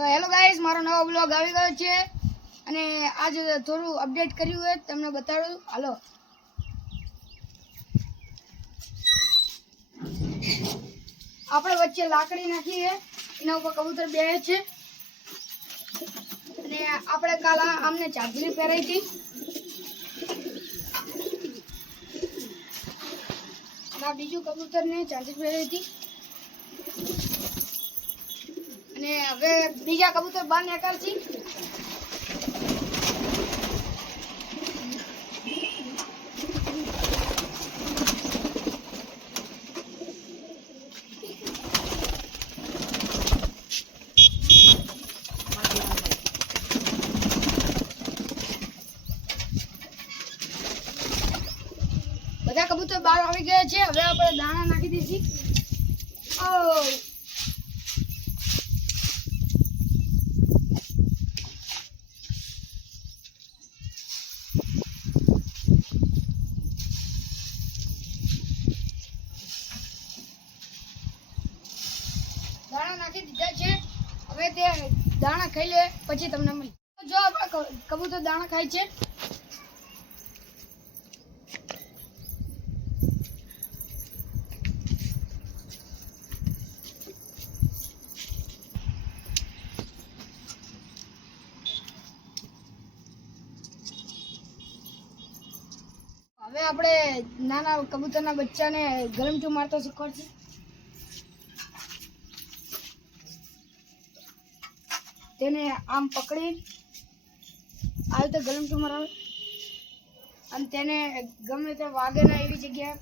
તો hello guys, મારો નવો બ્લોગ આવી ગયો છે અને આજ થોડું અપડેટ કર્યું છે, તમને બતાડું. હાલો, આપણે વચ્ચે લાકડી નાખી છે, એના ઉપર કબૂતર બેસે છે અને આપણે કાલ આમને ચાદરી પહેરાઈ હતી. આ બીજું કબૂતરને ચાદરી પહેરાઈ હતી અને હવે બીજા કબૂતર બહાર નીકળશે. બધા કબૂતર બહાર આવી ગયા છે. હવે આપણે દાણા નાખી દઈશું. દાણા નાખી દીધા છે. હવે તે દાણા ખાઈ લે પછી તમને મળી. જો આપણા કબૂતર દાણા ખાય છે. હવે આપણે નાના કબૂતરના બચ્ચાને ગરમચું મારતા શીખવાડશે. તેને આમ પકડી આવી રીતે ગરમચું મારાવે અને તેને ગમે તે વાગે ના એવી જગ્યાએ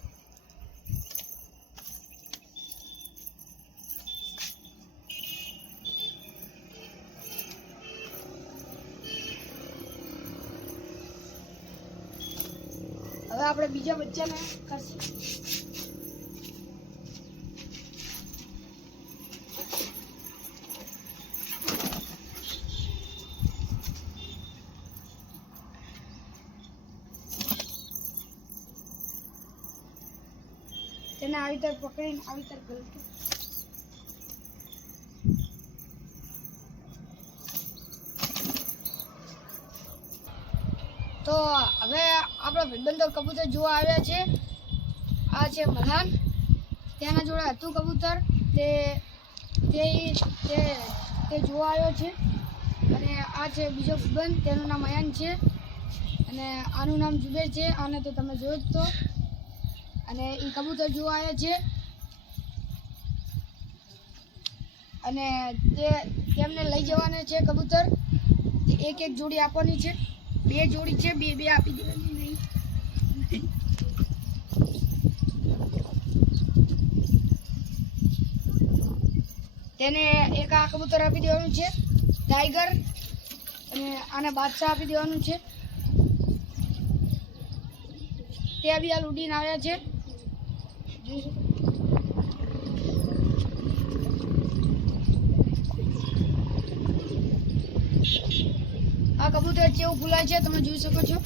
હવે આપણે બીજા બચ્ચાને કરશું. તેને આવી રીતે પકડીને આવી રીતે ગલતું. તો હવે આપણા ભાઈબંધો કબૂતર જોવા આવ્યા છે. આ છે મલ્હાન, તેના જોડે હતું કબૂતર, તે જોવા આવ્યો છે. અને આ છે બીજો ભાઈબંધ, તેનું નામ અયાન છે અને આનું નામ જુબેર છે. આને તો તમે જોયો જ તો. અને એ કબૂતર જોવા આવ્યા છે અને તેમને લઈ જવાના છે કબૂતર. એક એક જોડી આપવાની છે. બે જોડી છે, બે આપી દેવાની નહીં. તેને એક આ કબૂતર આપી દેવાનું છે ટાઈગર, અને આને બાદશાહ આપી દેવાનું છે. તે બી હાલ ઉડીને આવ્યા છે. આ કબૂતર કેવું ફૂલાય છે તમે જોઈ શકો છો.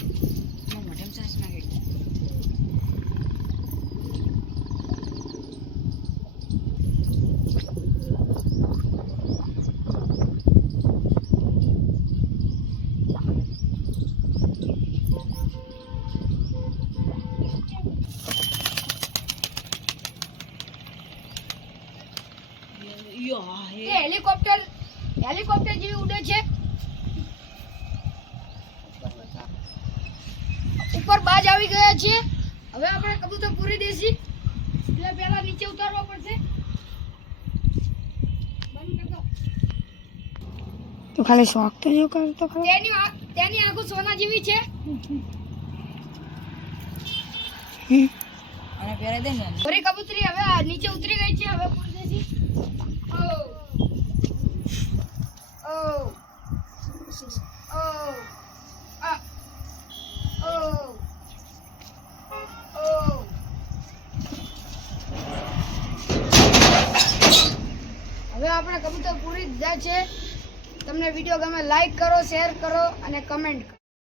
હેલિકોપ્ટર જેવી ઉડે છે. ઉપર બાજ આવી ગયા છે. હવે આપણે કબૂતર પૂરી દેસી એટલે પહેલા નીચે ઉતારવા પડશે. બંધ કર દો. તો ખાલી શોખ તો જો કરતો ખરો. તેની આંખો સોના જેવી છે. અને પહેરાઈ દે ને. પૂરી કબૂતરી હવે નીચે ઉતરી ગઈ છે. હવે પૂરી દેસી. હવે આપણે કબૂતર પૂરી દીધા છે. તમને વિડીયો ગમે લાઈક કરો, શેર કરો અને કમેન્ટ કરો.